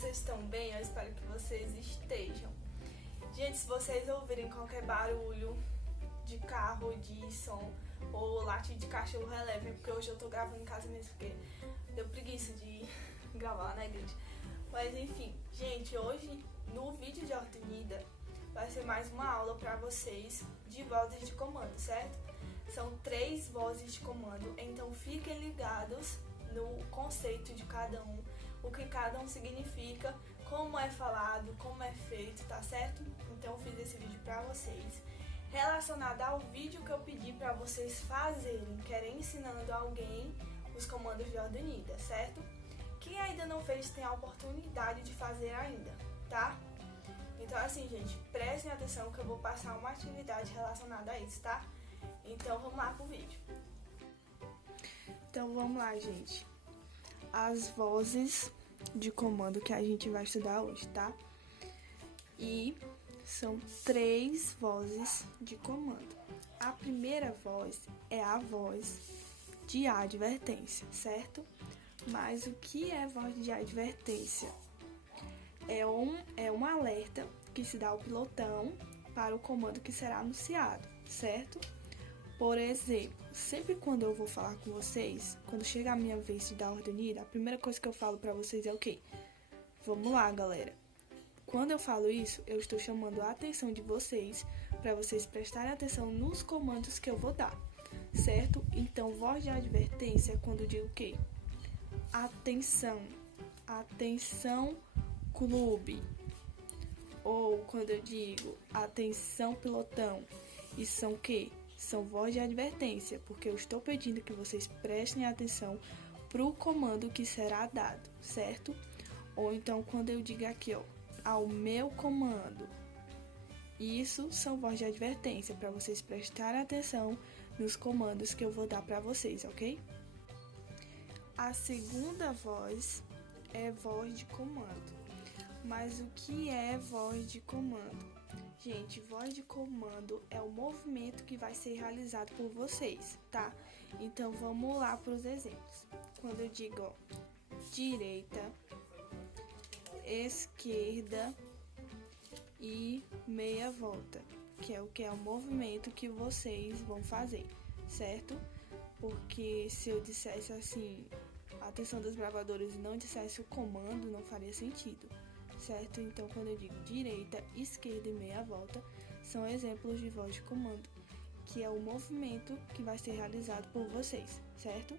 vocês estão bem? Eu espero que vocês estejam. Gente, se vocês ouvirem qualquer barulho de carro, de som ou latido de cachorro, relevem, porque hoje eu tô gravando em casa mesmo, porque deu preguiça de gravar lá na igreja. Mas enfim, gente, hoje no vídeo de Horta Unida vai ser mais uma aula pra vocês de vozes de comando, certo? São 3 vozes de comando, então fiquem ligados no conceito de cada um, o que cada um significa, como é falado, como é feito, tá certo? Então eu fiz esse vídeo pra vocês, relacionado ao vídeo que eu pedi pra vocês fazerem, que era ensinando alguém os comandos de Horta Unida, certo? Quem ainda não fez tem a oportunidade de fazer ainda, tá? Então assim, gente, prestem atenção que eu vou passar uma atividade relacionada a isso, tá? Então vamos lá pro vídeo. Então vamos lá, gente. As vozes de comando que a gente vai estudar hoje, tá? E são 3 vozes de comando. A primeira voz é a voz de advertência, certo? Mas o que é voz de advertência? É um alerta que se dá ao pilotão para o comando que será anunciado, certo? Por exemplo, sempre quando eu vou falar com vocês, quando chega a minha vez de dar Horta Unida, a primeira coisa que eu falo pra vocês é o quê? Vamos lá, galera. Quando eu falo isso, eu estou chamando a atenção de vocês para vocês prestarem atenção nos comandos que eu vou dar, certo? Então, voz de advertência é quando eu digo o quê? Atenção, atenção clube. Ou quando eu digo atenção pilotão, isso são o quê? São voz de advertência, porque eu estou pedindo que vocês prestem atenção para o comando que será dado, certo? Ou então quando eu digo aqui, ó, ao meu comando, isso são voz de advertência, para vocês prestarem atenção nos comandos que eu vou dar para vocês, ok? A segunda voz é voz de comando. Mas o que é voz de comando? Gente, voz de comando é o movimento que vai ser realizado por vocês, tá? Então vamos lá para os exemplos. Quando eu digo, ó, direita, esquerda e meia volta, que é o movimento que vocês vão fazer, certo? Porque se eu dissesse assim, atenção dos gravadores, e não dissesse o comando, não faria sentido, certo? Então, quando eu digo direita, esquerda e meia volta, são exemplos de voz de comando, que é o movimento que vai ser realizado por vocês, certo?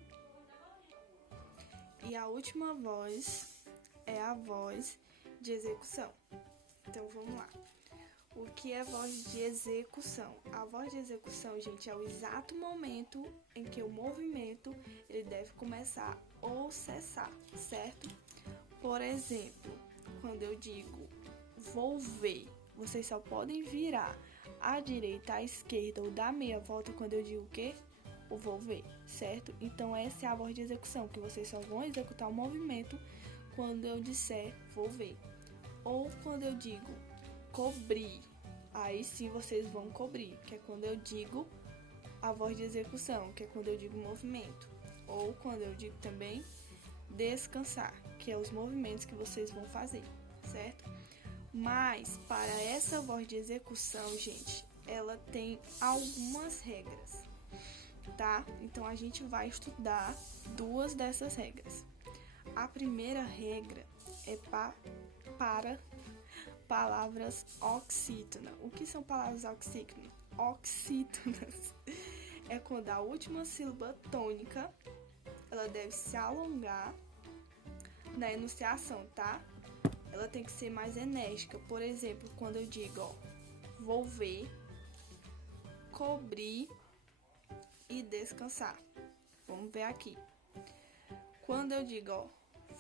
E a última voz é a voz de execução. Então, vamos lá. O que é voz de execução? A voz de execução, gente, é o exato momento em que o movimento ele deve começar ou cessar, certo? Por exemplo, quando eu digo vou ver, vocês só podem virar à direita, à esquerda ou dar meia volta quando eu digo o quê? O vou ver, certo? Então essa é a voz de execução, que vocês só vão executar o movimento quando eu disser vou ver. Ou quando eu digo cobrir, aí sim vocês vão cobrir, que é quando eu digo a voz de execução, que é quando eu digo movimento. Ou quando eu digo também descansar, que é os movimentos que vocês vão fazer, certo? Mas para essa voz de execução, gente, ela tem algumas regras, tá? Então a gente vai estudar 2 dessas regras. A primeira regra é para palavras oxítonas. O que são palavras oxítonas? Oxítonas é quando a última sílaba tônica ela deve se alongar na enunciação, tá? Ela tem que ser mais enérgica. Por exemplo, quando eu digo, ó, vou ver, cobrir e descansar. Vamos ver aqui. Quando eu digo, ó,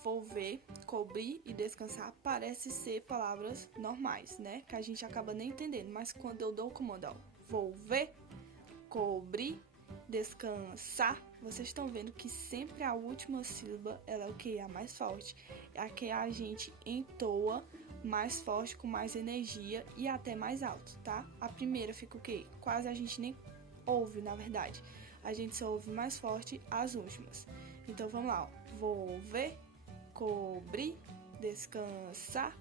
vou ver, cobrir e descansar, parece ser palavras normais, né? Que a gente acaba nem entendendo. Mas quando eu dou o comando, ó, vou ver, cobrir, descansar, vocês estão vendo que sempre a última sílaba ela é o que? A mais forte. É a que a gente entoa mais forte, com mais energia e até mais alto, tá? A primeira fica o quê? Quase a gente nem ouve, na verdade. A gente só ouve mais forte as últimas. Então vamos lá, ó. Vou ver, cobrir, descansa,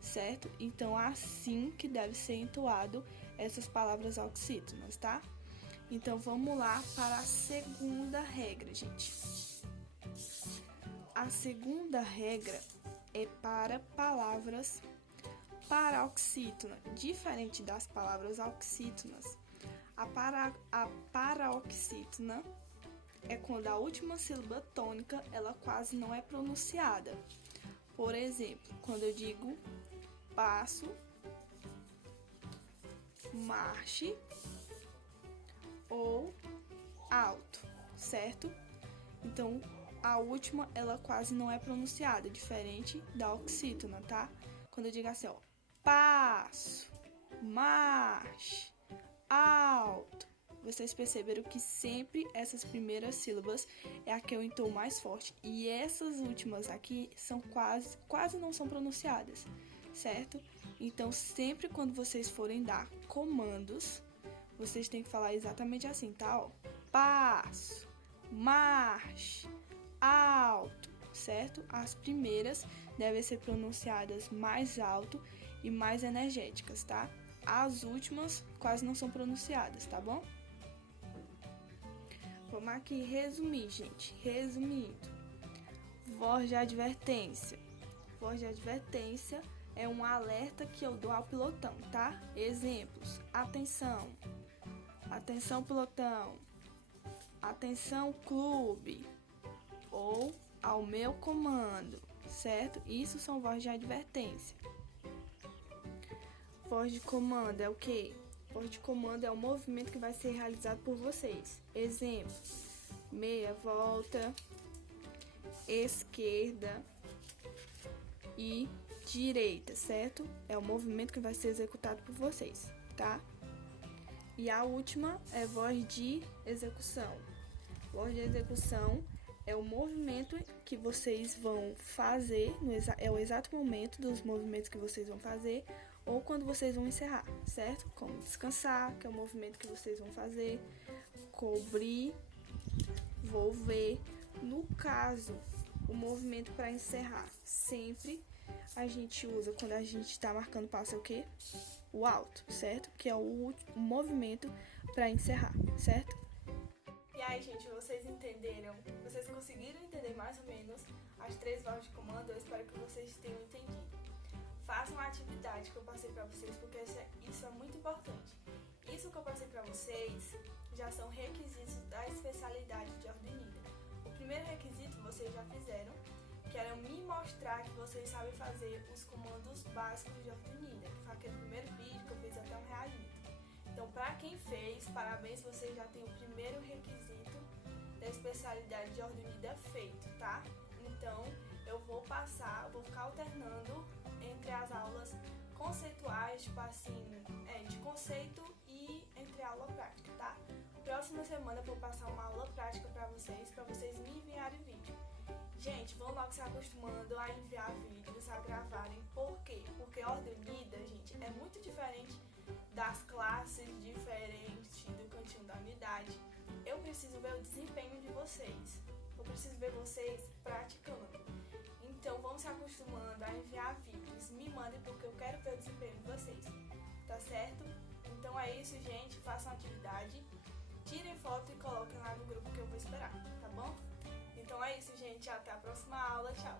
certo? Então, assim que deve ser entoado essas palavras oxítonas, tá? Então, vamos lá para a segunda regra, gente. A segunda regra é para palavras paroxítonas. Diferente das palavras oxítonas, a paroxítona é quando a última sílaba tônica ela quase não é pronunciada. Por exemplo, quando eu digo passo, marche ou alto, certo? Então, a última ela quase não é pronunciada, diferente da oxítona, tá? Quando eu digo assim, ó, passo, marche, alto. Vocês perceberam que sempre essas primeiras sílabas é a que eu entoo mais forte. E essas últimas aqui são quase não são pronunciadas, certo? Então, sempre quando vocês forem dar comandos, vocês têm que falar exatamente assim, tá? Ó, passo, marche, alto, certo? As primeiras devem ser pronunciadas mais alto e mais energéticas, tá? As últimas quase não são pronunciadas, tá bom? Vamos aqui resumir, gente. Resumindo, voz de advertência. Voz de advertência é um alerta que eu dou ao pilotão, tá? Exemplos: atenção, atenção pilotão, atenção clube, ou ao meu comando, certo? Isso são vozes de advertência. Voz de comando é o quê? Voz de comando é o movimento que vai ser realizado por vocês. Exemplo: meia volta, esquerda e direita, certo? É o movimento que vai ser executado por vocês, tá? E a última é voz de execução. Voz de execução é o movimento que vocês vão fazer, é o exato momento dos movimentos que vocês vão fazer ou quando vocês vão encerrar, certo? Como descansar, que é o movimento que vocês vão fazer, cobrir, volver. No caso, o movimento para encerrar, sempre a gente usa quando a gente está marcando passo é o quê? O alto, certo? Que é o movimento para encerrar, certo? E aí, gente, vocês entenderam? Vocês conseguiram entender mais ou menos as 3 vozes de comando? Eu espero que vocês tenham entendido. Façam a atividade que eu passei para vocês, porque isso é muito importante. Isso que eu passei para vocês já são requisitos da especialidade de Ordem Unida. O primeiro requisito vocês já fizeram, que era me mostrar que vocês sabem fazer os comandos básicos de Ordem Unida, que foi aquele primeiro vídeo que eu fiz até um realimento. Então, para quem fez, parabéns, vocês já têm o primeiro requisito da especialidade de Ordem Unida feito, tá? Então, eu vou ficar alternando entre as aulas conceituais, tipo assim, de conceito e entre a aula prática, tá? Próxima semana eu vou passar uma aula prática para vocês me enviarem vídeo. Gente, vão logo se acostumando a enviar vídeos, a gravarem. Por quê? Porque Ordem Unida, gente, é muito diferente das classes, diferente do cantinho da unidade. Eu preciso ver o desempenho de vocês. Eu preciso ver vocês praticando. Então, vão se acostumando a enviar vídeos. Me mandem porque eu quero ver o desempenho de vocês. Tá certo? Então é isso, gente. Façam a atividade. Tirem foto e coloquem lá no grupo que eu vou esperar. Tá bom? Então é isso, gente. Até a próxima aula. Tchau!